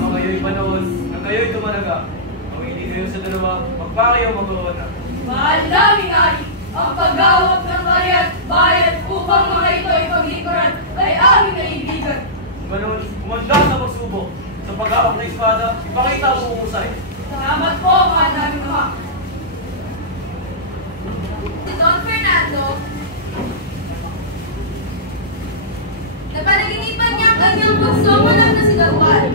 Tama kayo'y panahon na kayo'y tumalaga. Ang hindi kayo sa dalawa, magpakayo magkaroon na. Mahal naming hari, ang paghawak ng bayad upang mga ito ay paglikuran ay aming kaibigan. Ganun, kumanda sa pagsubok. Sa paghawak ng espada, ipakita ang umusay. Salamat po, mahal naming ama. Si Don Fernando, napanaginipan niya ang kanyang bunso mula na si Galwan.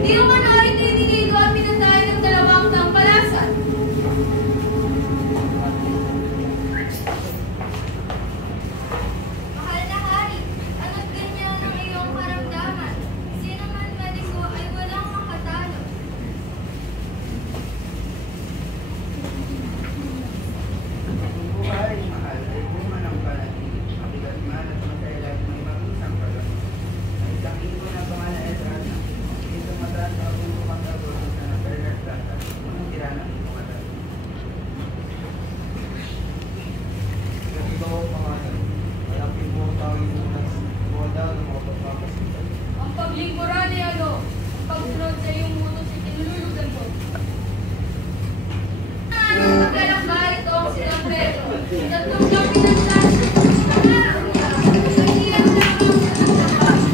Di naman narin tiniligo at pinatay ng dalawang tampalasan. Mahal na hari, ano't ganyan ang iyong karamdaman? Sino man mediko ay walang makatalo. Buhay, mahal, ay bunga ng panatili. Mabigat man at magkailan may mag-isang pagkakas. Ay isang linggo na pangalan ay Rana. Dito mataas sa akong kumagagod sa napernagsasa. Unang tira ng ito mataas. Nag-ibaw ang pangalan. Malapit mo ang tawin mo na wala ng mga pagkakasitan. Ang paglingkuran ni Alo, ang pagsunod sa iyong utos ay tinululugan ko. Ano maglalakbay ito ang si Don Pedro? Tatlong lang pinagsasabi. Pangarap niya, nagsilang lamang sa nagsasabi.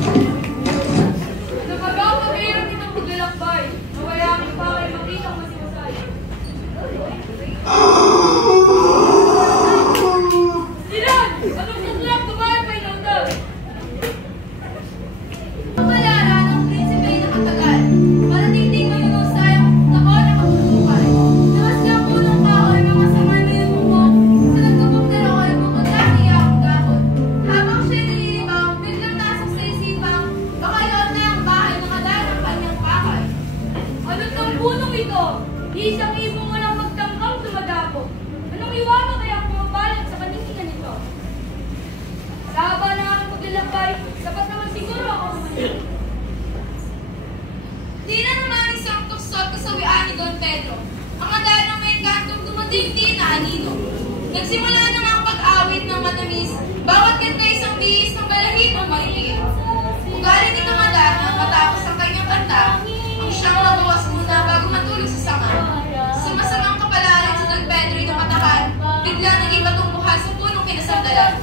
Napagaw pag-iyon nitong paglalakbay, nawaya ang ipakay makitang masiwasay. Sinan! Anong suslap tumayo pa inundag? Pagkalala ng prinsipe ay nakatagal. Parating din ng hinusay ang tabo na magtutukan. Labas niya ang punong kahoy, mga samay na yung mo. Sa nagkabog na roon, bukod lang niya ang gahon. Habang siya'y nalilibang, biglang nasok sa isipang, baka yun na ang bahay ng kadal ng kanyang pakay. Ano't ang punong ito? Isang ibong walang magtangkang dumadapo. Anong iwanan kaya pumabalag sa kaninginan nito? Sa haba ng aking paglalakbay, sapat naman siguro ako umanin. Di na naman isang tuksot kasawian ni Don Pedro. Ang kadal ng may kantong dumating din na anino. Nagsimula na ang pag-awit ng matamis, bawat kanta isang bihis ng balahibong mariliit. Ugali ni Kamada na matapos ang kanyang kanta, ang siyang nagawas muna bago matulog sa sanga. Sa masamang kapalaran si Don Pedro ay napatakan, bigla naging matungbuhan sa punong kinasanggalan.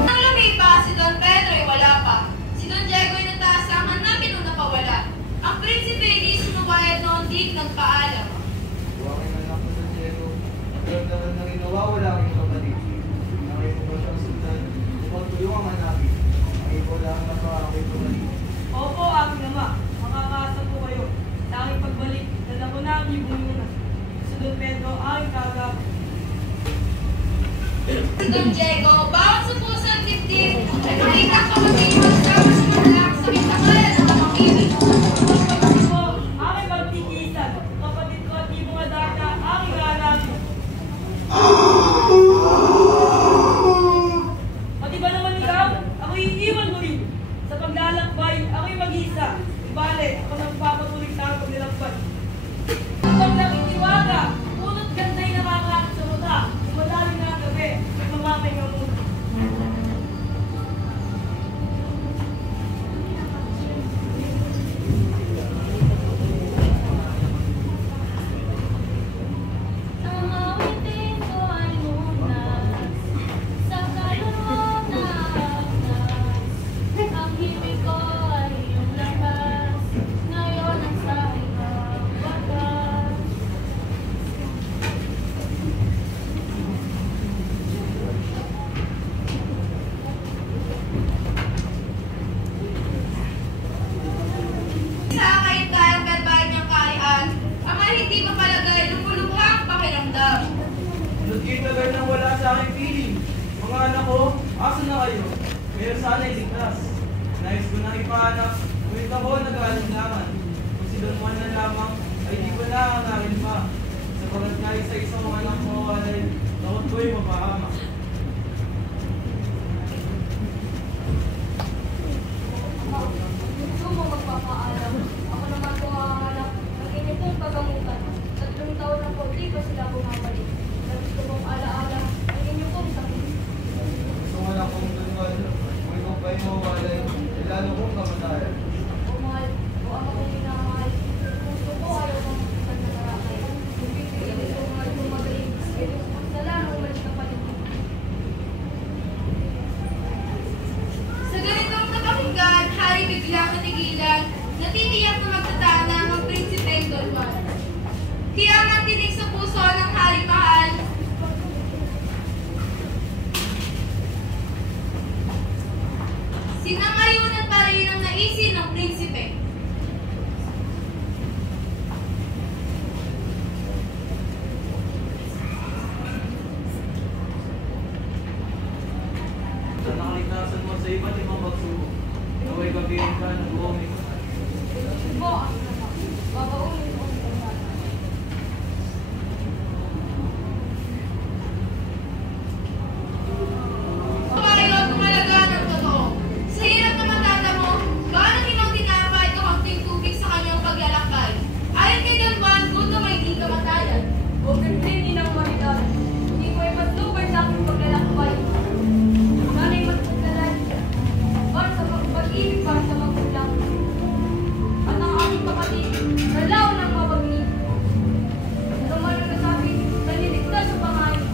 Nang lumipas, si Don Pedro ay wala pa. Si Don Diego ay natasahan namin nung napawala. Ang prinsipe ay di sumubayad noon di nagpaalam. Buwangin na lang po sa Diego. Agad naman na ginawa, wala kang kapatid. Nakita ko siyang sundan. Upang tulungan nga namin. Ang ibo lang na pa ako'y tumalik. Opo, aking ama. Makakaasa po kayo. Sa aking pagbalik, dala ko na ang ibong muna. Sa Don Pedro, aking kagapon. Si Don Diego, bawat sa pusang dibdib, ay makita ang kapatid magsama sa madlang sa kitangalan ng mga ibig. Kapatid ko, aking magtikisan. Kapatid ko at ibong adata, aking lalaki. Pati ba naman ikaw? Ako'y iiwan mo rin. Sa paglalakbay, ako'y mag-isa. Ibale, ako nagpapatuloy sa aking paglilakbay. Ang laking tiwaga, punot ganda'y nakakaat sa muta. Madaling na ang gabi, mamamay ng muta. Ang awitin ko ay lunas, sa kaluluwa na agnas. Ang himig ko ay iyong lakas, ngayon ang sa iyong wagas. Sa kaintayan kalbayan niyang kaharian, ang mga hindi mapalagay, lumulubha ang pakiramdam. Nung tagal nang wala sa aking piling. Mga anak ko, asa na kayo? Pero sana iligtas. Nais ko na ipahanap Ngunit ako nag-aalinlangan. Kung si Don Juan na lamang, ay di ko nakakanarin pa. Sapagat nga isa-isang mga anak mo walay, takot ko'y mapahamak. Gusto mo magpapaalam. Ako naman po ang anak ng inyo pong kagamutan. 3 taon na po, di pa sila bumabalik. Nais ko pong alaala ang inyo pong sakit. Gusto mo lang kung Don Juan, kung ikaw pa'y mawalay, ay lalo kong kamatayan. O mahal, o ama kong minamahal. Gusto ko ayaw kong makikita na narakay. Kung pipilitin ko mahal kong magaling, ay gusto na umalis na paligid. Sa ganitong kapakinggan, hari biglang natigilan, natitiyak na magtatana ang prinsipe Don Juan. Kaya mantinig sa puso ng hari mahal, sinangayunan pa rin ang naisin ng prinsipe. Sa nakaligtasan mo sa iba't ibang pagsubok, naway gabihin ka ng buong ikaw. Subo ang naman. Babaunin ko ang bata. Kayo at umalaga ng totoo. Sa hirap na matatamo, gaano ninong tinapay kaunting tubig sa kanyang paglalakbay. Ayon kay Don Juan, gutom ay di kamatayan. O ganun ng marilan. Hindi ko ay matlubay sa aking paglalakbay. Sana'y matagalan siya. Para sa pag-ibig para sa magulang. At ang aking kapatid, nalaw ng mabagli. Ano man ang nasabi, naliligtas sa pangayon.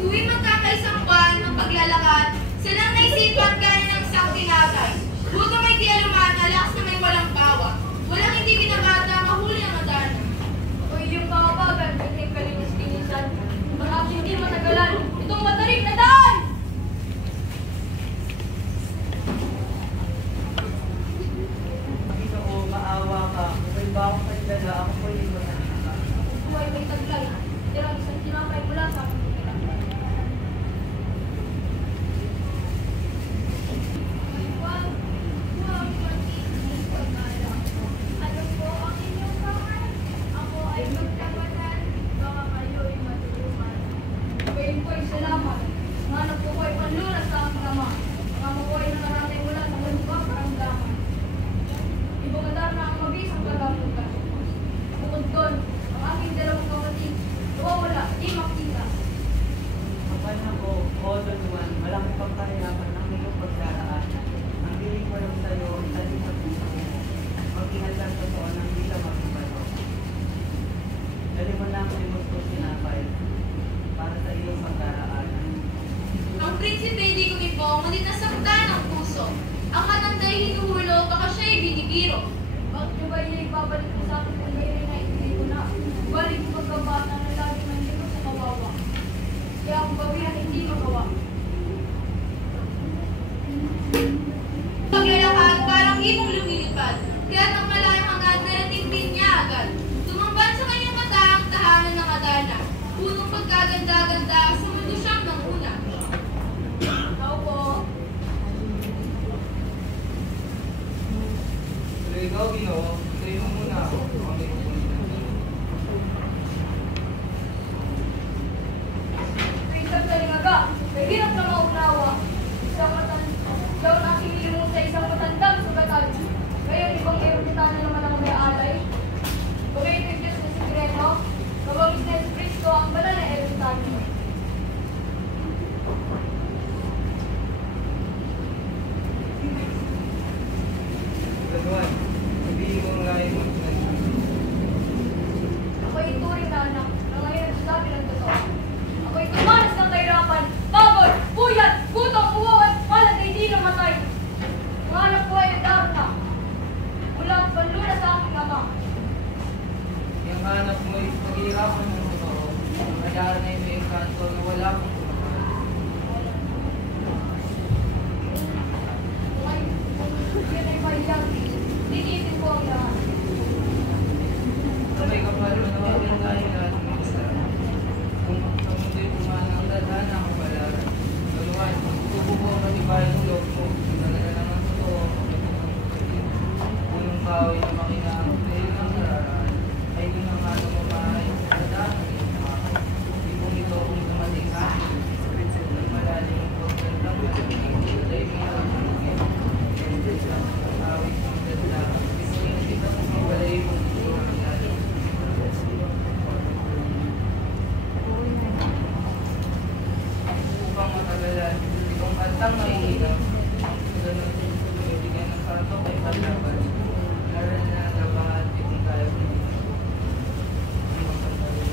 Tuwing magkakaisang buwan ng paglalakad, silang naisipan kanin ng isang tinapay. Gutom ay di aluman, lakas na may walang bawa. Walang hindi binabata, mahuli ang adana. O iyong kakabagan, hindi kalinis-linisan. At hindi matagalan, itong matarik na daan! Pakita ko, maawa ka. Kung ba akong pagdala, ako po yung matanda. Buhay may taglay. Tirang isang tinapay mula sa aking paglalakbay. Ano po ang inyong pangalan? Ako ay magkamanan, baka kayo ay matulungan. Gayon po ay salamat. Ang anak ko po ay panlunas sa aking ama. Ang ama ko ay nangaratay mula sa malubang karamdaman. Ibang na ang mabisang kagamutan. Bukod doon, ang aking dalawang kapatid, nawawala, di makita. Kapal na ko, o Don Juan, malaki pang kahirapan ang iyong pagdaraanan. Ang biling ko lang sa'yo, talim at puso mo. Mag-ingat ang totoo nang hindi ka magbabato. Dali mo lang limos ko sinapay para sa iyong pagdaraanan. Ang prinsipe di kumipo, ngunit nasaktan ang puso. Ang matanda'y hinuhulog, baka siya'y binibiro. Bakit niyo ba niya ibabalik mo sa akin kung gayon ay naitili ko na? Balik mo pagkabata na lagi man dito sa kawawa. Kaya ang bawihan hindi magawa. Paglalakad, parang ibong lumilipad. Kaya ang malayang hangad, narating din niya agad. Tumamban sa kanyang mata ang tahanan ng Adana. Punong pagkaganda-ganda, sa mundo siyang nanguna. Tao po. Pero ikaw, Ginoo, tayo mo muna ako. Kami pupunta. Tuwing talingaga, mahirap na maunawa. Daw na aking ilimong sa isang matandang sugatan. Ngayon ibang erudita na naman ang may alay. Bagay ito yung Diyos na sikreto, kabangis na Yesu Cristo ang banal na eruditano. Don Juan, sabihin mo ang layo mo. Ako'y ituring na anak na ngayon nagsasabi ng totoo. Ako'y tumalas ng kahirapan, pagod, puyat, gutom, uwan, malat ay di namatay. Ang anak ko ay nadarna. Mula at panluna sa aking ama. Yung hanap mo ay paghihirapan ng totoo. Kaya na yung may kanto na wala kang kumakain. Yan ay pahiyang. Linisin ko ang lahat. Sabay kapal mo na wag yung lahi natin ng isa. Kung kamunti pumana ang dadhana ang kapalaran. Don Juan, tubo ko ang katibayan ng loob mo. Talaga naman totoo. paglaban. Lalo na nabahati kung tayo hindi magpapalagay.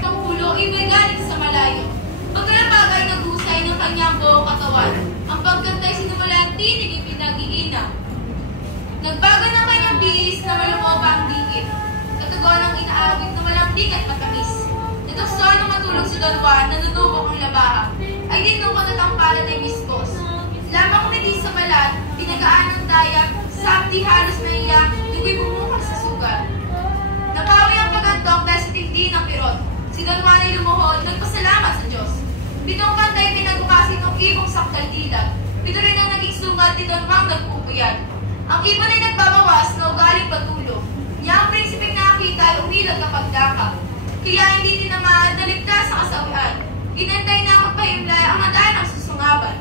Ang pulo iba'y galing sa malayo. Pagkalapag ay nagusay ng kanyang buong katawan. Ang pagkantay sinumalang tinig ipinag-iinang. Nagbago ng kanyang bihis na malumoba ang dikit. Katuguan ng inaawit na walang at matamis. Natukso nang matulog si Don Juan na nunubok ang labaha. Ay dinukot at ang pala ay miskos. Lamang umiti sa balat, pinagaan ng dayak, sakti halos naiyak, dugoy bumukal sa sugat. Napawi ang pagantok dahil sa tigdi ng pirot. Si Don Juan ay lumuhod, nagpasalamat sa Diyos. Pitong kantay pinagbukasin ng ibong sakdaldidag. Pito rin ang naging sugat ni Don Juan nagpupuyat. Ang ibon ay nagbabawas na ugaling patulo. Niya ang prinsipeng nakakita ay umilag na pagdakap. Kaya hindi tinamaan na ligtas sa kasawian. Ginantay na magpahimlay ang handa ng susungaban.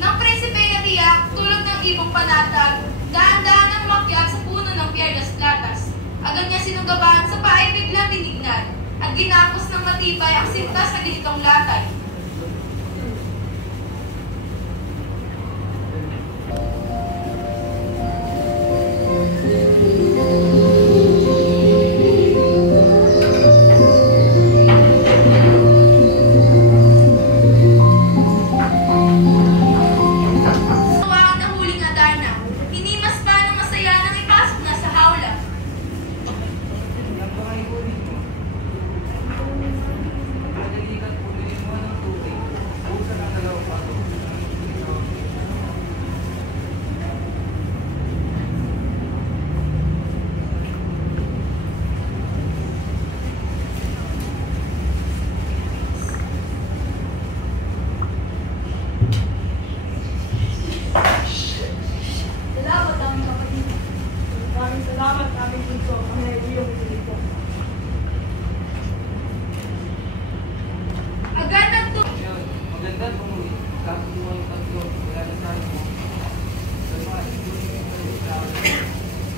Nang prinsipe ay natiyak, tulog ng ibong panatag, daan-daan ang makyat sa puno ng Pierdas Platas. Agad niya sinugaban sa paay biglang binignan, at ginapos ng matibay ang sintas sa ganitong latay. Salamat aming kapatid. Maraming salamat aming bunso. Ang naibiyong ito. Agad nagtulog. Maganda kung kakuha yung tatlo. Wala na tayo mo. Sa mga ikunin yung tayo sa akin.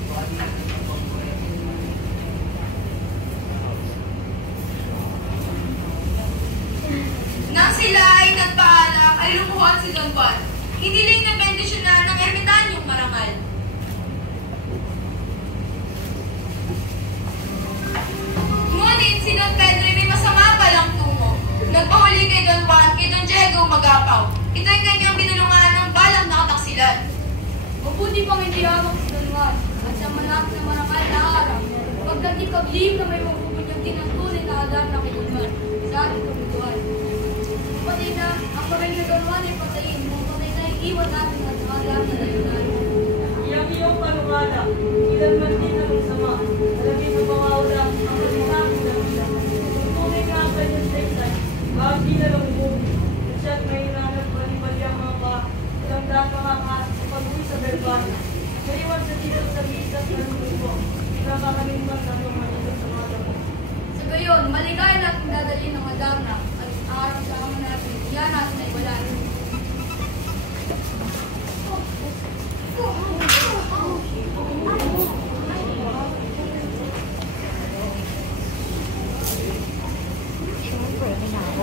Baka di natin magpapabuhay. Nang sila ay nagpaalam, ay lumuhod si Don Juan. Hiniling na bendisyonan ng ermitanyong marangal. Ngunit si Don Pedro may masama palang tungo. Nagpahuli kay Don Juan, kay Don Diego magapaw. Ito ay kanyang binulungan ng balang nakataksilan. Mabuti pang hindi hawak si Don Juan at sa manap na marangal na araw. Pagkat ikablib na may mapupunyang tinangkulin na agad na kay Don Juan. Sa ating kabituan. Patay na, ang magaling na Don Juan ay patayin. Kung patay na, iiwan natin at sa agad na layunan. Iyang iyong panungala, ilan man din ang sama. Alamin mo mga ula, ang nalinapin ng siya. Tunay nga ang kanyang saysay, bakit di na lang umuwi. At siya't may hinanap balibali ang mga pa, ilang daan makakaas sa pag-uwi sa Belvana. Naiwan sa dito sa misas ng grupo, nakakalimutan na ang manilog sa mga damo. Sa gayon, maligaya natin dadalhin ng Adarna at ang araw sa ama natin, yan natin ay wala.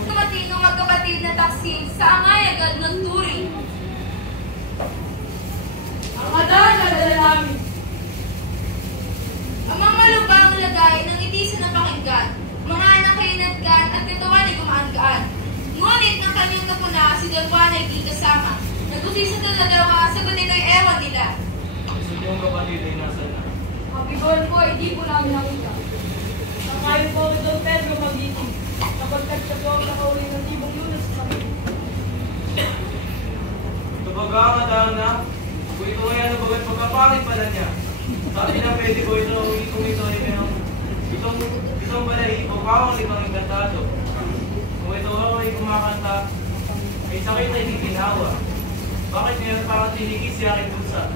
Tumating ng magkapatid na taksin sa angay agad ng turing. Ang adan na dala namin. Ang mga lubang lagay ng itisa na pakinggan, mga anak ay nadgan at katawan ay gumaan-gaan. Ngunit ng kanyang kapuna, si Don Juan ay di kasama. Nag-usisa na dalawa, sagot nito'y ewan nila. Gusto niyong kapatid ay nasa na. Kapigol po ay di po namin nakita. Ang ayaw po ni Don Pedro mag-itim, kapagkat siya po ang nakauwi ng libong lunas sa kanya. Kapag ang na, kung ito ay ano bagat pagkapangit pala niya. Sabi na pwede ko ito, kung ito ay mayroong itong balay, pagkawang limang encantado. Kung ito ay kumakanta, ay sakit ay di ginawa. Bakit ngayon parang tinigis si aking pusa?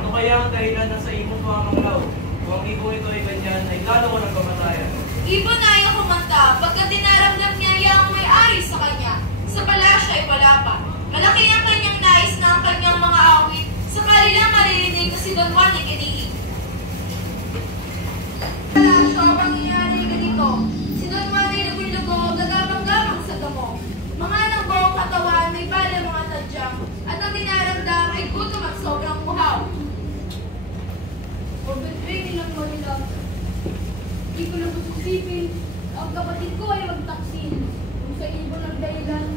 Ano kaya ang dahilan na sa imong pamanglaw? Kung ang ikaw ito ay ganyan, ay lalo ko ng kamatayan. Ibon na ay kumanta pagkat dinaramdam niya yung may-ari sa kanya. Sa palasyo ay wala pa. Malaki ang kanyang nais na ang kanyang mga awit. Sakali lang maririnig na si Don Juan ay kiniig. Palasyo ang pangyayari ganito. Si Don Juan ay kapatid ko ay magtaksil. Kung sa ibon ang dahilan,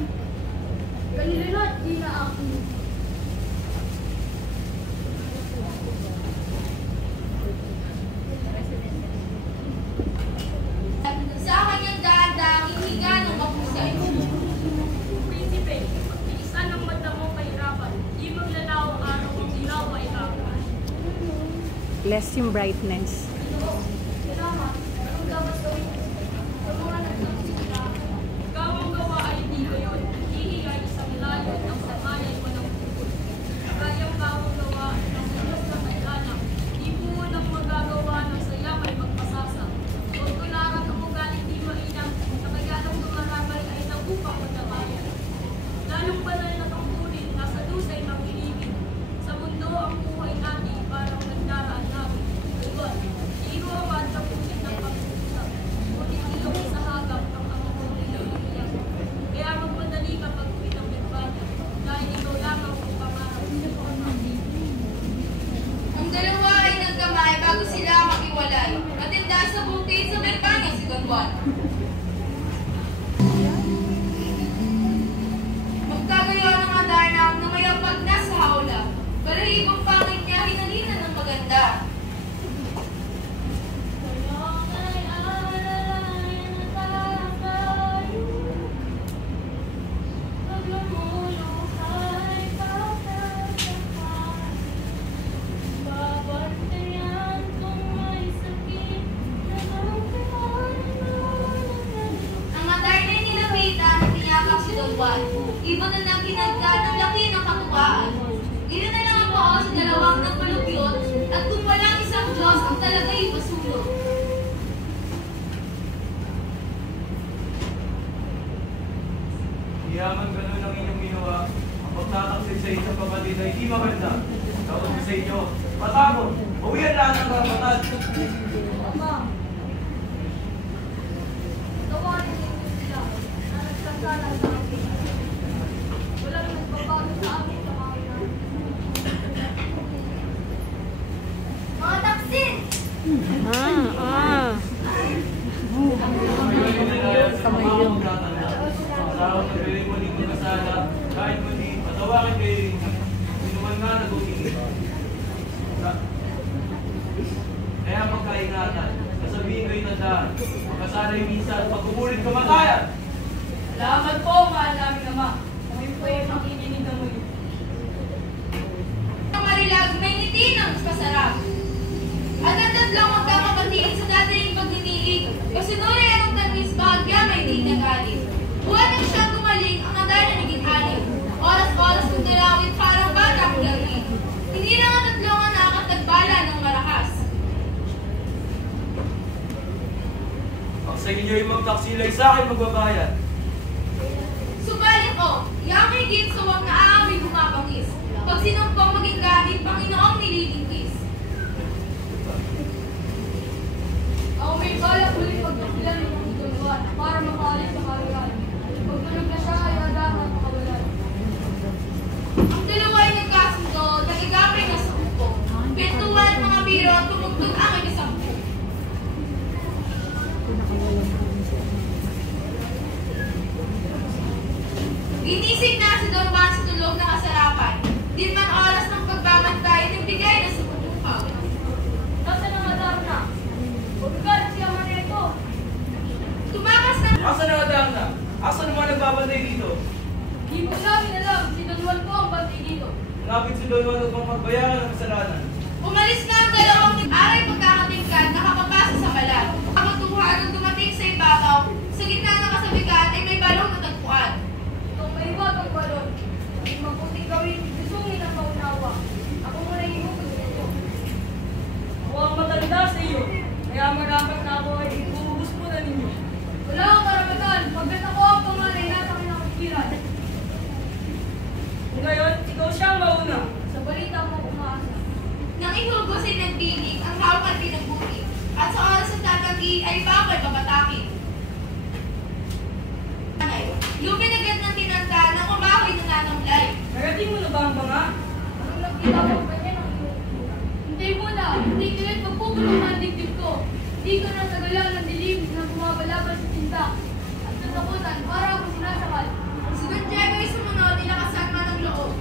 kanila na at di na ako. Sa kanyang daang hiniga ng mahusay. Prinsipe, iisan ang mata mo kahirapan. Di maglalaw ang araw ang ilaw ay kapan. Less yung brightness. Salamat. Anong dapat gawin sa mga nagsaksila? Gawang gawa ay di gayon. Iiyay isang layo ng samay ay walang pupul. Kayang gawang gawa ng ulos na may anak. Di po nang magagawa ng saya ay magpasasa. Kung tularan ang ugaling di mainam, sa kagalang dumarabay ay nagupang magkabayan. Lalong banal na tangkulin, nasa dusay ng iligid. Sa mundo ang buhay natin parang nagdaraan namin. Iwan, iro ang bansang pusit ng pag-uusap. Ngunit ilong sa hagap ang among nilang iiyak. Kaya magmadali ka pag-uwi ng Birbada, dahil ikaw lamang ang pangarap. Ang dalawa ay nagkamay bago sila makiwalay. Matinda sa bukid sa Merkanya si Don Juan. Magkagayon ang Adarna na mayapag na sa hawla. Balahibang pangit niya hinalina ng maganda. Ang Adarna ay nilapitan at tiniyakap si Don Juan. Iba na lang kinagkat ang laki ng katuwaan. Ilan na lang ang pao sa dalawang nagpalukyot at kung walang isang Diyos ang talaga'y pasulong. Yaman ganun ang inyong ginawa. Ang pagtataksil sa isang kapatid ay di maganda. Tawag ko sa inyo, patapon, bawian lahat ng karapatan. Ama, tawanin ninyo sila na nagkasala sa akin. Walang nagbabago sa amin sa mga namin. Mga taksin! Kamay yun. Sa araw na piling muling magkasala, kahit muli, patawakin kayo rin. Sinuman nga nag-umingi. Kaya magkaingatan, sasabihin kayo tandaan, magkasanay minsan, pag-umulit kamatayan. Salamat po, mahal namin Ama. Kami po ay makikinig na muli. Ang marilag may ngiti ng kasarap. At ang tatlong magkakapatid sa dadaling pagdiniig, kasunuri anong tanis bahagya may di nagalit. Buwan nang siyang gumaling, ang Adarna naging alim. Oras-oras kong dalawit parang bata ko langit. Hindi lang ang tatlong ang nakakatagbala ng marakas. Ang sa inyo ay magtaksilay sa akin magbabayad. Subalit o, iyang higit sa wag na aaway bumabangis. Pag sinumpang maging galing, Panginoong nililingkis. Ako may balak ulit pagkakilan ng mga tulungan para makaalis sa kariyan. Pag tulog na siya, ay adahan makawalan. Ang dalawa ay nagkasundo, nagigapay na sa upo. Pintuan ang mga biro at tumugtog ang inisampu. Ginising na si Don Juan sa tulog na kasarapan. Di man oras ng pagbabantay, nagbigay na sa pagtupaw. Nasa ng Adarna? Pagkalat siya man ito. Tumakas na Asa na adang na? Asa naman nagbabantay dito? Di mo namin alam, si Don Juan po ang bantay dito. Lapit si Don Juan upang magbayaran ng kasalanan. umalis na ang dalawang aray pagkakatingkad nakakapasa sa balat. Kamutuhan nung dumating sa ibabaw, sa gitna ng kasabigan ay may balong natagpuan. Kung may bagang balon, ay mabuting gawin, gusungin ang paunawa. Ako muna ihugot sa inyo. Ako ang matanda sa iyo, kaya marapat na ako ay ibuhubos mo na ninyo. Wala akong karapatan, pagkat ako ang panganay nasa kinakapiran. Kung ngayon, ikaw siyang mauna. Sa balita mo umaasa. Nang ihugos ay nagbinig ang hawak at pinagbuti, at sa oras ng tatagi ay bawal papatakin. Yung pinagad ng tinanta ng umahoy na nanamlay. Narating mo na ba ang banga? Anong nagkilawag ka niya ng iyong Hindi mo na, hindi kalit magpupulong ang dibdib ko. Hindi ko na tagalan ng dilim na bumabalaban sa tinta. pagbibintang at katakutan para ako sinasakal. Si Don Diego ay sumunod, inakasan man ang loob.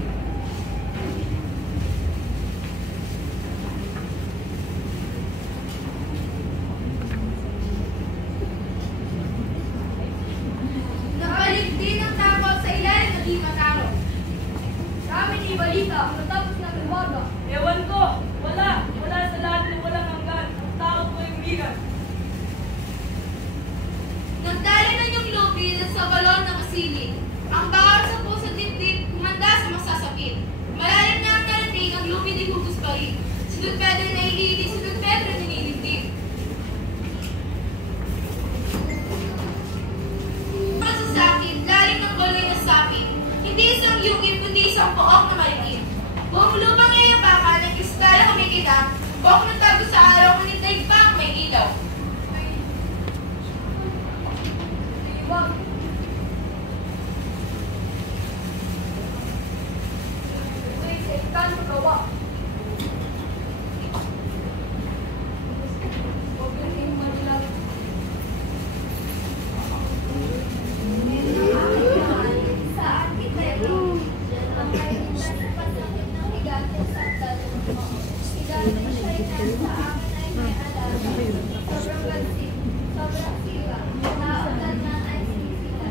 Nagpalig din ang tapos sa ilalim ng di mataro. Sa amin ni balita, matapos ng umaga, Ewan ko, wala sa lahat ng walang hanggan. Ang tao ko ay umigan. Nagdali na yung lupin at sa balon ng kasilid. Ang bawal sa puso dibdib, kumanda sa masasakit. Malalim na ang narating, ang lupin ay hugus pa rin. Si Don Pedro na iili, si Don Pedro nililibdib. Masasakit, lalim ng baloy na sapit. Hindi isang yugin, kundi isang pook na maliit. Buong lupang ay apakan, ng kristal na kumikita. Pook na tago sa araw, ngunit daig pa ang may ilaw. iwag. Ito'y sa ikan magawa. Huwag yung manilag. Sa arkiteko, ang kaintas sa pasakit ng higante sa talong. Higante siya'y nasa akin ay may alam. Sobrang gansig, sobrang siga. Naundan na ay sisila.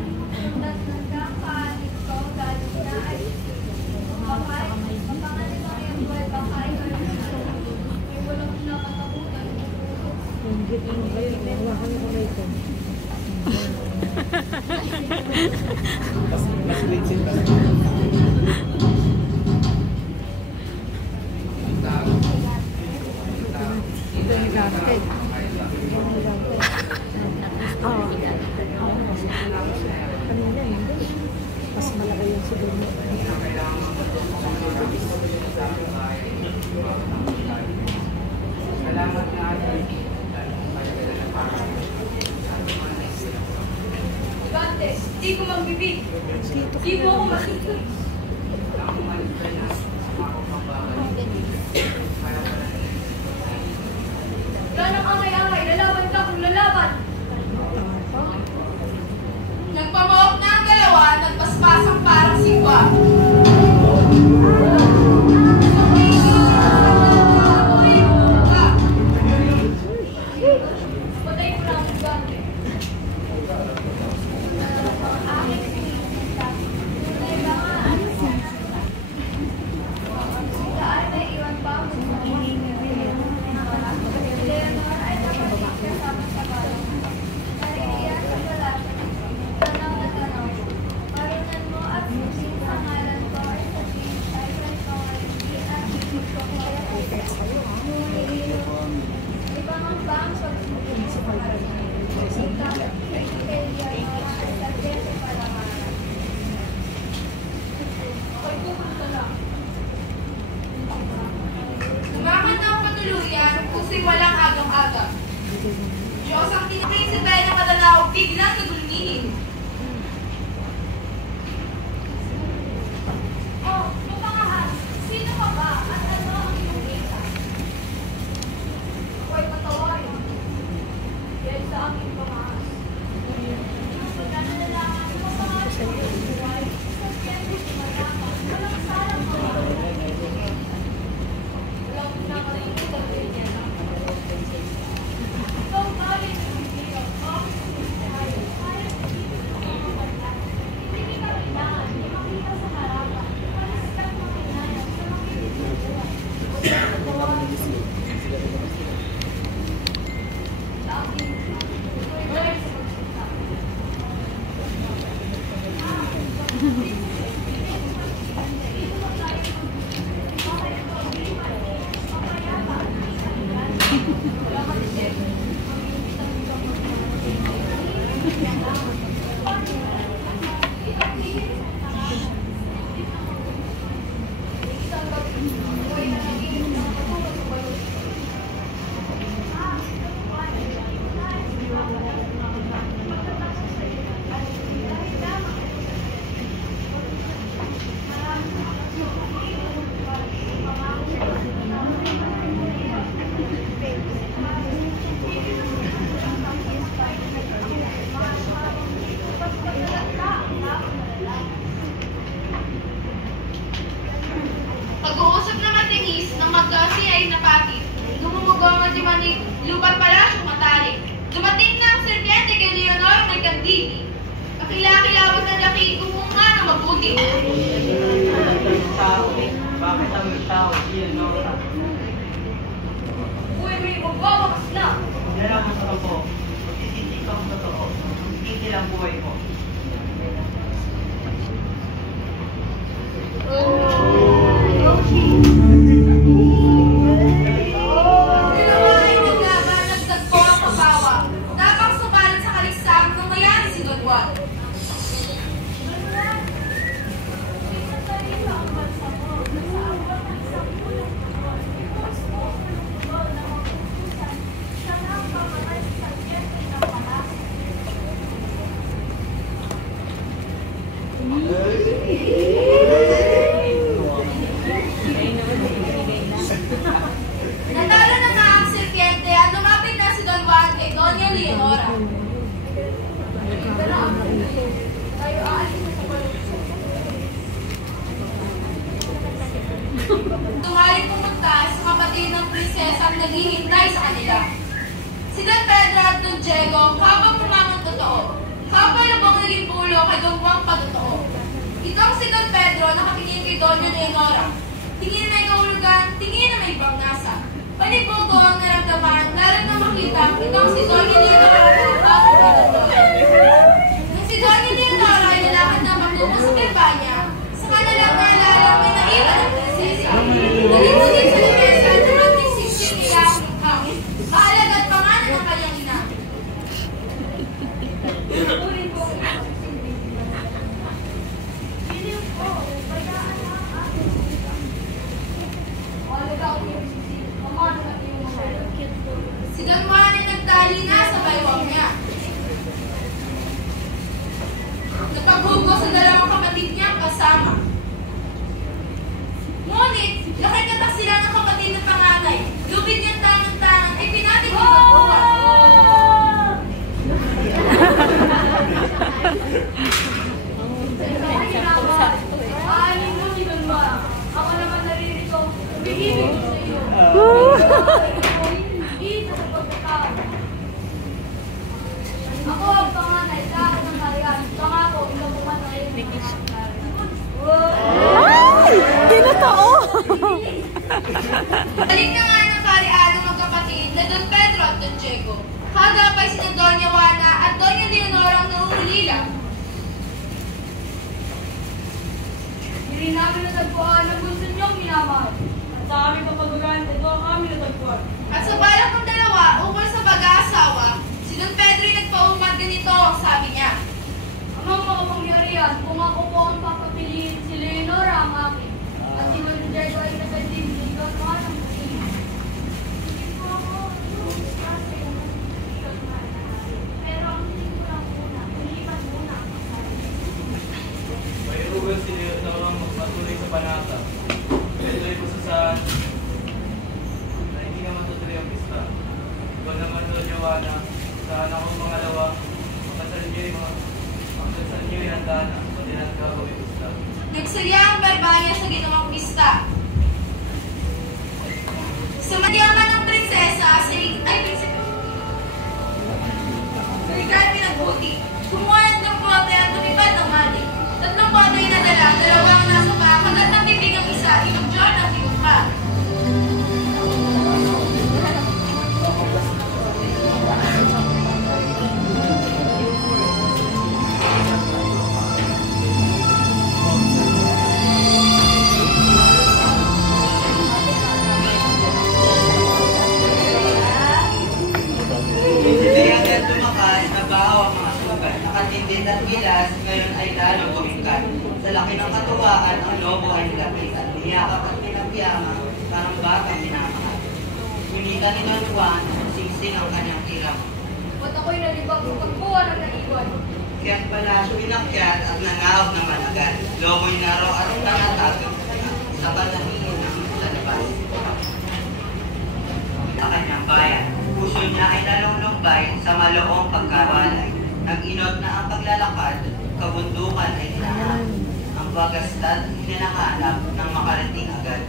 Undan ng kakaanit ko, galing niya ay mapangalimang yung buhay, baka ay may walang nakatakutan. Mas malaki yung siguro. Salamat nga Gante, di ko magbibig. Di mo ako makikita. Wala nang angay-angay, lalaban ka kung lalaban. Nagpamawak na ang dalawa, nagpaspasang parang sigwa. Patay ko lang ang gante. Aking sinisita, tunay ba nga at pag-ibig. Kakilakilawag ng laki kung nga na mabuti. Tao, bakit ang tao? Leonora. Uy, may magwawakas na. Yan ang masarap ko. Magsisisi kang totoo. Hindi lang buhay ko. Dalawa ay naglaban, nagtagpo ang kapawa. Tapang sumalit sa kaliksam ng mayari si Don Juan. Natalo na nga ang serpiente at lumapit na si Don Juan kay Doña Leonora. Tayo aalis na sa balukso. Tumaling pumunta sa kapatid ng prinsesa ang naghihintay sa kanila. Si Don Pedro at Don Diego, kapag pumamang totoo, kapag labang naging pulo kay Don Juan patotoo. Itong si Don Pedro nakatingin kay Doña Leonora. Tingin na may kahulugan, tingin na may ibang nasa. Panibugo ang naramdaman, lalo na makita itong si Doña Leonora ang bagong patotoo. Nang si Doña Leonora ay lalakad na patungo sa Perbanya, sa kanilang naalala may naiwan ang prinsesa. Naging sa lamesa at dumating siksik nila ang hangin. Maalaga at pangalan ng kanyang ina. Ulit ko ang pagsisilbi. Piling ko, bayaan na ang aking sila. Mahalaga ang iyong sisi. Mamano ang iyong mahal. Si Don Juan ay nagtali na sa baywang niya. Napaghugo sa dalawang kapatid niya kasama. Ngunit, nakikatak sila ng kapatid ng panganay. Lubid niyang tangan-tangan ay pinatig ng magbuhat. Aanin mo si Don Juan. Ako naman naririto. Bigibig ko sa iyo. Hindi sa pagkatao. Ako ang panganay sa akin ng harian. Pangako, ikaw pumatay. Tinotoo! Balik na nga ng karian ng magkapatid na Don Pedro at Don Diego. Kagapay si Doña Juana at Doña Leonora ang nauulila. Hindi namin natagpuan ang gusto niyong minamahal. At sa aming kapagagan, ito ang aming natagpuan. At sa balak ng dalawa ukol sa pag-aasawa, si Don Pedro ay nagpaumad ganito, sabi niya. Amang makapangyarihan, kung ako po ang papapiliin, si Leonora ang akin. At si Don Diego ay kapatid ni Don Juan ang piliin. Hindi po ako sa iyo ng Don Juan. Pero ang hindi ko lang muna, ulipan muna ang sarili. May ugal si Leonora magpatuloy sa panata. Ito ay kusasaan na hindi nga matutuloy ang pista. Ikaw naman doon, Joanna, sa anak kong pangalawa, magkasal niyo'y handa na, pati na gagawin pista. Nagsaya ang Perbanya sa ginawang pista. Sa madyaman ng prinsesa ay prinsipe. Sa ikay pinagbuti, kumuha ng bote at lumipad ng mali. Tatlong bote ay nadala, dalawang nasa pa, kagat ng bibig ang isa, inugdyon ang tinumpa. Hindi agad tumakas, nabahaw ang mga sugat. Nakatindid at gilas, ngayon ay lalong bumingkat. Sa laki ng katuwaan, ang lobo ay nilapit at niyakap at pinapiyama, parang batang minamahal. Kunita ni Don Juan, singsing ang kanyang tiram. Ba't ako'y nalibag sa pagbuha ng naiwan? Kaya't palasyo inakyat at nangawag naman agad. Lobo'y naro-araw na natagap sa panahingin ng lalabas. Sa kanyang bayan, puso niya ay lalong-lumbay sa maloong pagkawalay. Nag-inot na ang paglalakad, kabundukan ay hinahanap. Ang pagastad hinahanap ng makarating agad.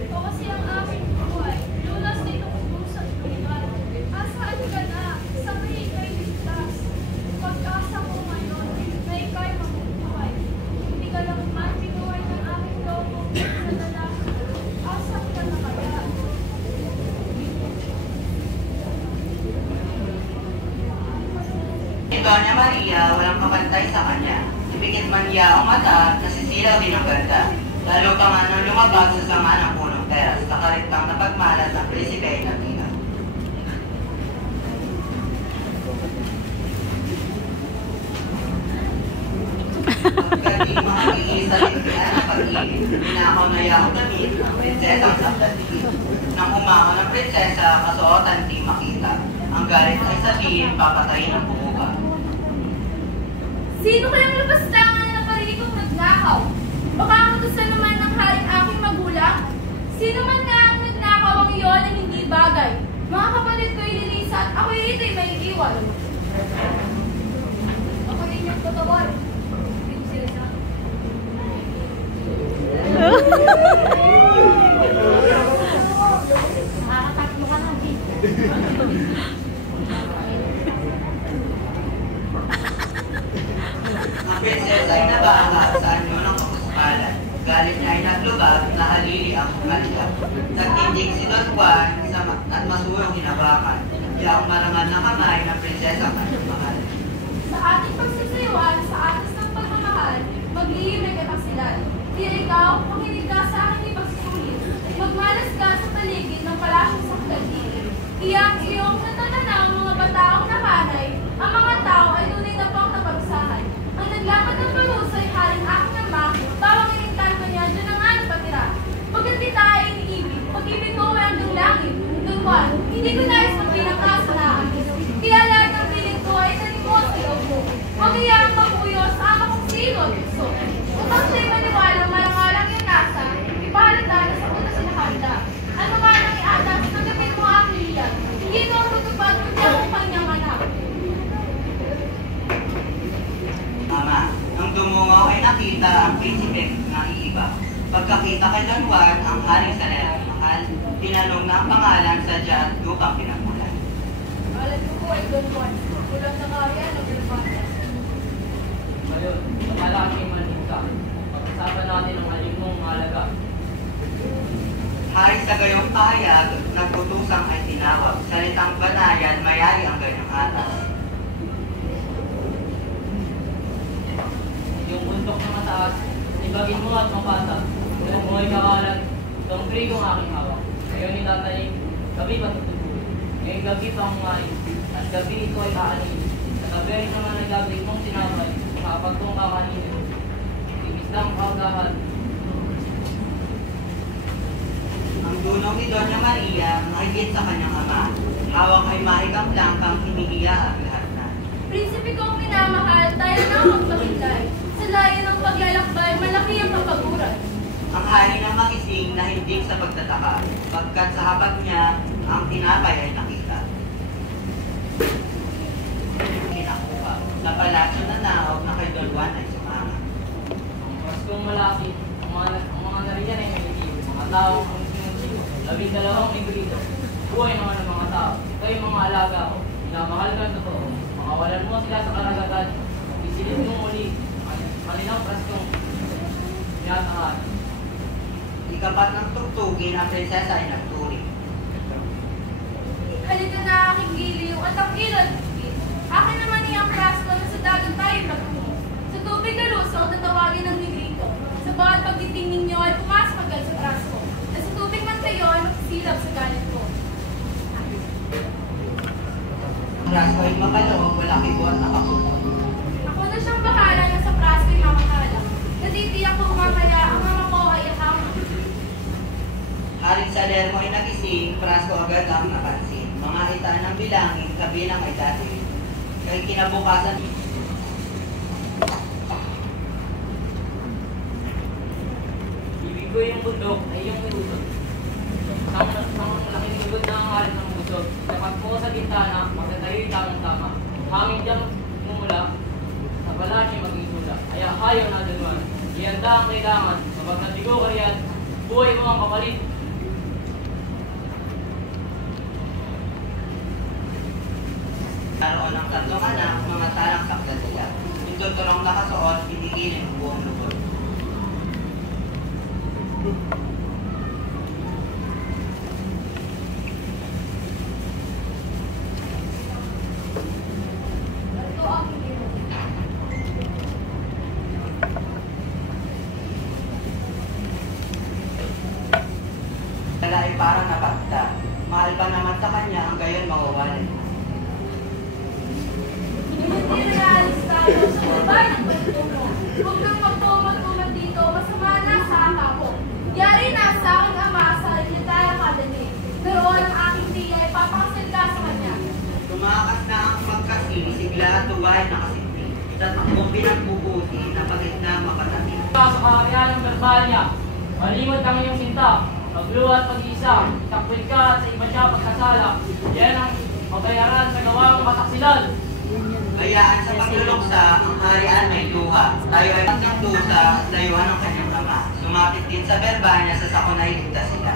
Ito kasi ang aking buhay. Lunas dito kung sa tulingan. Asaan ka na? Sa may ika'y ligtas. Pagkasa Doña Maria, walang kapantay sa kanya. Ipikit man niya ang mata, nasisilaw din ang ganda. Lalo pa nga nang lumabag sa sama ng punong teras, sa kariktang na pagmalas ng prinsipe ay nagtina. Pagkat di makakikisa rin kaya ng pag-ibig, pinakaw na yaong damit ng prinsesang sakdatigin. Nang umahon ng prinsesa, kasuotan di makita. Ang galit ay sabihin, papatayin ang bumuga. Sino kayang labastangan na parikong nagnakaw? Baka kutusan naman ng haring aking magulang? Sino man nga ang nagnakaw ang iyon ay hindi bagay. Mga kapatid ko'y lilisan, ako'y rito'y may iwan. Ako inyong katawan. Prinsesa. Nakakatakbo ka na, Jin. Ang prinsesa ay nabaha sa anyo ng kapuspalan. Galit niya ay naglubag na halili ang kanila. Nagtindig si Don Juan at masurong hinabakan. Siya ang marangal na kamay ng prinsesa kanyang mahal. Sa ating pagsasayuan, sa atas ng pagmamahal, maglihimay ka kasilan. Kaya ikaw, makinig ka sa aking ipagsusulit. Magmalas ka sa paligid ng palasyong sa kagigil. Iyang iyong natatanaw mga bataong nakanay, ang mga tao ay tunay na pang napagsahan. Ang naglakad ng palusay, haring aking ama, bawang inintan ko niya, dyan ang ano patira. Pagkat kita ay iniibig, pag-ibig mo ay hanggang langit. Don Juan, hindi ko nais magpinagkasanaan. Kaya lahat ng piling ko ay nalimot sa loob mo. Huwag iyang mapuyo sa ama kong sino at gusto. Upang siya'y maniwala, marangalang yung nasa, ipahalata na sa una sinahanda. Ano man ang iatas, nagapit mo ang aking liyan. Hindi ito ang tutupad, kundi ang kanyang anak. Ama, nang dumungaw ay nakita ang prinsipe na iiba. Pagkakita kay Don Juan, ang haring sa mahal, tinanong na ang pangalan sa at lupang pinagmulan. Alam ko po ay Don Juan. Kulang na kaya ng Gervania. Ngayon, malaki manin ka. Pag-usapan natin ang maling mong mahalaga. Hari sa gayong pahayag, nagputusang ay tinawag. Salitang banayan, mayari ang ganyang atas. Yung bundok na mataas, ibagin mo at mapata. Kung mo ay kakalat, itong trigong aking hawak. Ngayon itatanim, gabi patutubuhin. Ngayong gabi pang kumain, at gabi ito ay kaanin. At aberi naman ay gabig mong sinabay, kapag kong kakanin. Imisdang kaugahan. Ang dunong ni Doña Maria, mahigit sa kanyang ama. Hawak ay mahigang plangkang hinihiya ang lahat na. Prinsipe kong minamahal, tayo na magpakilay. Sa layo ng paglalakbay, malaki ang kapaguran. Ang hari ng magising na hindig sa pagtataka, pagkat sa hapag niya, ang tinapay ay nakita. Kinakuha. Sa palasyo na naog na kay Don Juan ay sumama. Ang paskong malaki, ang mga nariyan ay nagiging. Mga tao ang sinusigo, 12 negrito. Buhay naman ng mga tao. Kayo mga alaga ko, minamahal ka totoo. Makawalan mo sila sa karagatan. Isilid mo muli, malinang paskong pinatahan. Ikapat ng tugtugin, ang prinsesa ay nagturing. Halika na aking giliw at ang ilan. Akin naman niyang prasko na sa dagat tayo patungo. Sa tubig na lusaw, tatawagin ng negrito. Sa bawat pagtiting ninyo ay pumasok agad sa prasko. At sa tubig man kayo ay magsilap sa galit ko. Ang raso ay mapaloob, wala kibuhat na kapupot. Ako na siyang bahala na sa prasko ay mamahala. Natitiyak ko mamaya ang mama ko ay ahama. Haring Salermo ay nagising, prasko agad ang napansin. Mga hitaan ng bilangin, kabilang ay dati. Kaya kinabukasan, Ibig ko yung bundok ay yung iusog. Ang laking lugod na ang halit ng busog. Dapat po sa gintana, magtatayo yung tamang-tama. Hangin diyang mumula, sa balasya mag-isula. Kaya ayaw na dalawan. Ihanda ang kailangan, kapag natigo ka riyan, buhay mo ang kapalit. naroon ang tatlong anak, mga tarang sakdasiya. Ituturong nakasuot, pinigilin ang buong lubod. Ito ang naman sa kanya ang gayon mawawalay. Hindi realis tayo sa babae ng kwento mo. Huwag kang magtumag-tumag dito, masama na sa ako. Yari na sa aking ama sa Military Academy. Pero ang aking tiya ay papakasil ka sa kanya. Tumakas na ang magkasi, sigla at tubahay na kasimpi. Tatakbong pinagbubuti na pagitna mapatami. Sa kaharian ng verbal niya, malimot ang iyong sinta, magluwa at pag-iisa, takwil ka at sa iba siya pagkasala. Yan ang mabayaran sa gawang mataksilan. Bayaan sa pagluluksa, ang harian may luha. Tayo ay ng dusa at layuan ng kanyang ama. Sumapit din sa berba niya sa sakunay ligtas sila.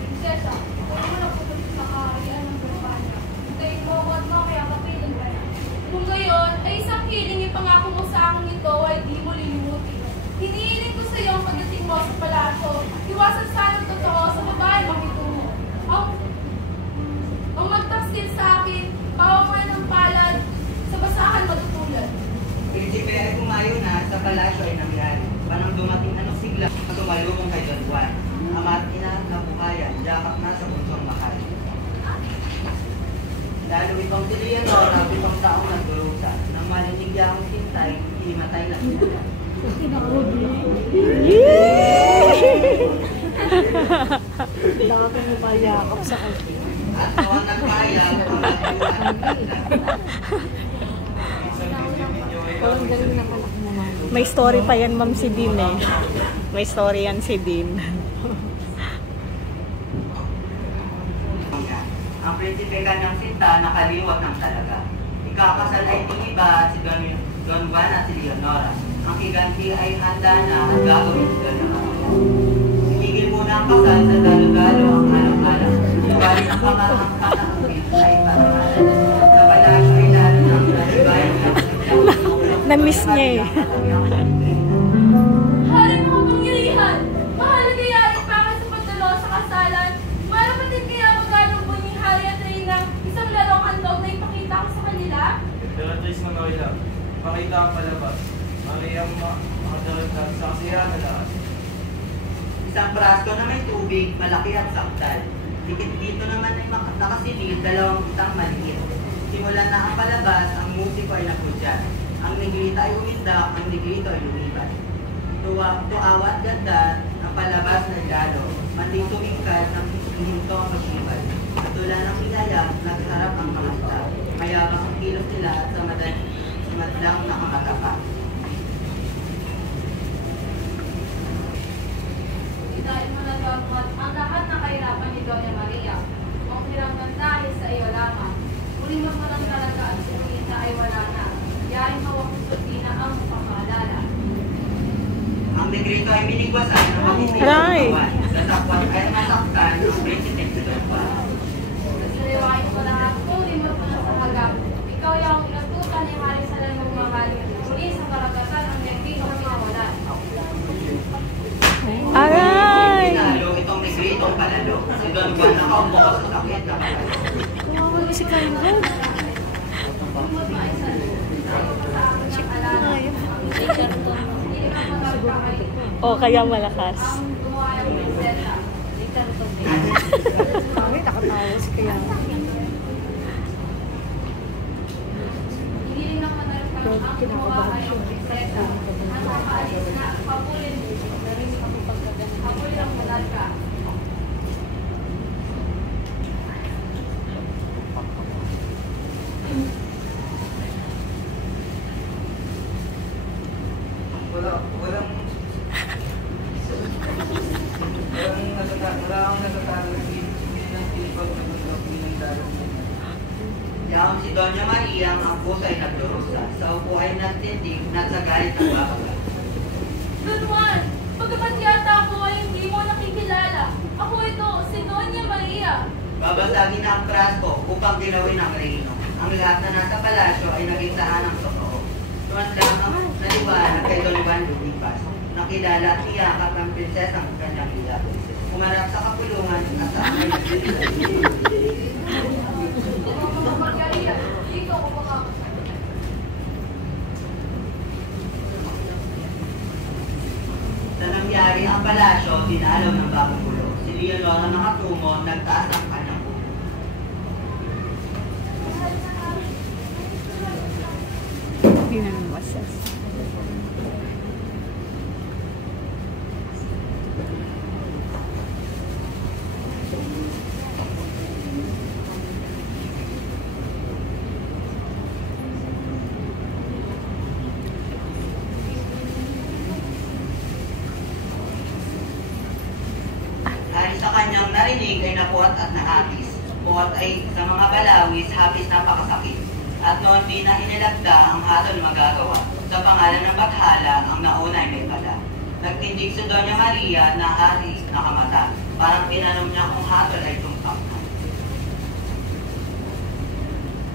Prinsesa, huwag mo na pupunta sa kaharian ng Barbanya. Hintayin mo ako at mamaya kapiling ka na. Kung gayon, ay isang hiling ipangako mo sa akin ito ay di mo lilimutin. Hinihiling ko sa iyo ang pagdating mo sa palasyo. Iwasan sana ang totoo sa babae makitungo. Ang magtaksil sa akin, pawaman ng palad, sa basahan matutulad. Prinsipe ay kumayo na sa palasyo ay nangyari. Panang dumating na ng sigla, tumalubong kay Don Juan. Ama at ina na buhayan, yakap na sa bunsong mahal. Lalo itong si Leonora, 7 taong nagdurusa. Nang marinig niya ang sintay, hinimatay na siya. Dami mo mayakap sa kanya. At nawang nagpaya, May story pa yan, Ma'am, si Dean eh. May story yan si Dean. Ang prinsipe kanyang sinta nakaliwat ng talaga. Ikakasal ay tiniba si Don Juan at si Leonora. Ang higanti ay handa na at gagawin si Don Juan. Sinigil muna ang kasal sa dalo-dalo ang alam-alam. Subalit ang pamahang kanakapit ay parangalan. Sa palasyo ay lalo ng nalibayan at Na-miss niya eh. Hari mo kapangyarihan! Mahalaga yarin para sa pagdalo sa kasalan. Malapatin kaya magkano po ni Hari at Reyna isang larong handog na ipakita ko sa kanila? Daratis Manoyla, makita ang palabas. Mariyang makadalat na sa kasiyahan na lahat. isang prasko na may tubig, malaki at saktal. Dikit dito naman ay nakasilid, 2 itang maliit. Simulan na ang palabas, ang musiko ay napudyan. Ang negrita ay umindak, ang negrito ay lumipat. Tuawa at ganda, ang palabas na galo. Manding tumingkad, ang hihinto ang masipal. At tula ng higayang, nagharap ang mga sta. Mayabang ang kilos nila at sa madlang nakamatapa. Dahil malagamot ang lahat ng kahirapan ni Doña Maria. Ang hiramdan dahil sa iyo lamang. Muling magmanang talaga at si Luisa ay wala na. Yaring hawak ko Sofina ang pangaalala. Ang negrito ay binigwasan ng mag-isip Aray! ng kawan. Nasakwan ay masaktan ang president sa Don Juan. Nagsirewain ko lahat kung limot mo na sa hagap. Ikaw yung inatutan ni Hari sa lamang mahal. Muli sa karagatan ang negrito ang pinawalan. Aray! Pinalo itong negritong palalo. Si Don Juan nakaupo sa sakit na palalo. Kawawa mo si Carlo. Limot mo ay sa check na lang. Hindi ka magkakain. O, kaya malakas. Ang gumawa ng prinsesa. Kami, nakatawa si Kaya. Hindi rin ang matalukang ang gumawa ay ang prinsesa. Ang nakaalis na papulin mo. Papulin ang malalka. Wala akong natatalo hindi ng tipag na magkapinang Yaong si Doña Maria ang puso ay nagdurusa. Sa upo ay nagtindig na sa galit ng babaga. Don Juan, pagkapat yata ako ay hindi mo nakikilala. Ako ito, si Doña Maria. Babasagin na ang prasko upang ginawin ang reino. Ang lahat na nasa palasyo ay naging tahanang totoo. Tuwan lang ang naliwanag kay Don Juan lumipas. Nakilala at iyakap ng prinsesang kanyang ilap. Umarap sa kapulungan at sa amay Maria, dito ako baka. Sa nangyari ang palasyo, dinalaw ng bagong gulo. Si Leonora nakatumo, nagtaas ang kanyang ulo. Tingnan mo, assess. Dahil sa kanyang narinig ay napuwat at nahapis. Puwat ay sa mga balawis, hapis napakasakit. At noon din na inilagda ang hatol magagawa. Sa pangalan ng Bathala, ang nauna ay may pala. Nagtindig si Doña Maria na hari nakamata. Parang tinanong niya kung hatol ay tumpak na.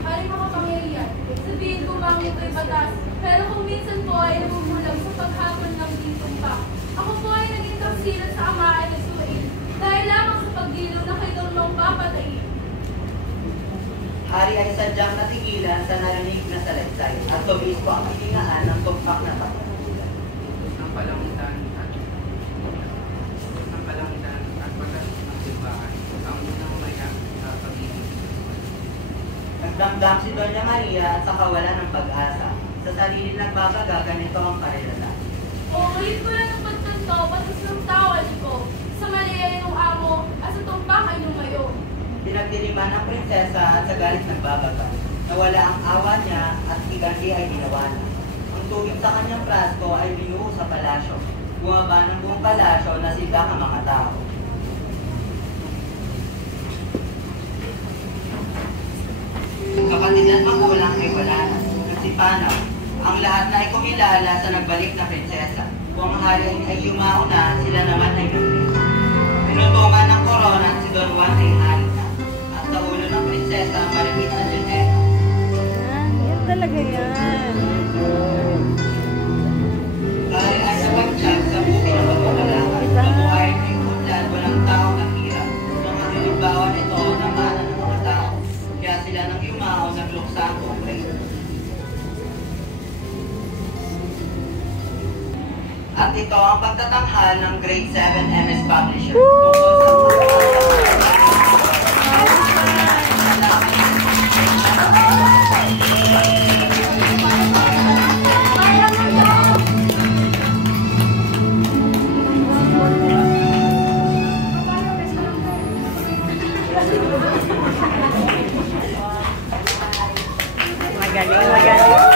Hari makapangyarihan, sabihin ko bang ito'y batas, pero kung minsan po ay namumulang sa paghapon ng tumpak. Ako po ay naging kapsilan sa ama ay nagsuin, dahil lamang sa pagdilo na kay Don Long papatayin. Hari ay sadyang natigilan sa narinig na salaysay at tumis ko ang hiningaan ng tumpak na pagkakulan. Ang palangitan at patas ng simbahan, ang unang maya sa pag-ibig. Nagdamdam si Doña Maria at sa kawalan ng pag-asa. Sa sarili nagbabaga, ganito ang karelatan. O ngayon ko lang ang pagtanto, patas ng tawad ko, sa mali ay ng amo, at sa tumpak ay lumayo. Pinagdiriman ng prinsesa at sa galit nagbabaga. Nawala ang awa niya at iganti ay ginawa na. Ang tubig sa kanyang prasko ay binuo sa palasyo. Bumaba ng buong palasyo na sila ang mga tao. Kapatid at magulang ay wala na. Nagsipanaw. Ang lahat na ay kumilala sa nagbalik na prinsesa. Kung ang hari ay yumao na, sila naman ay nagpili. Pinutungan ng korona si Don Juan ay hari na. At sa ulo ng prinsesa, malapit na Juneta. Yan talaga yan. Dahil ay napagtiyag sa buki ng pagpapalakan, mabuhay ng ikundan, walang tao nakira. Mga halimbawa nito, naman ng mga tao. Kaya sila nang yumao, nagluksa ang kumpay. At ito ang pagtatanghal ng Grade 7 MS Publisher. Tungkol Magaling, magaling.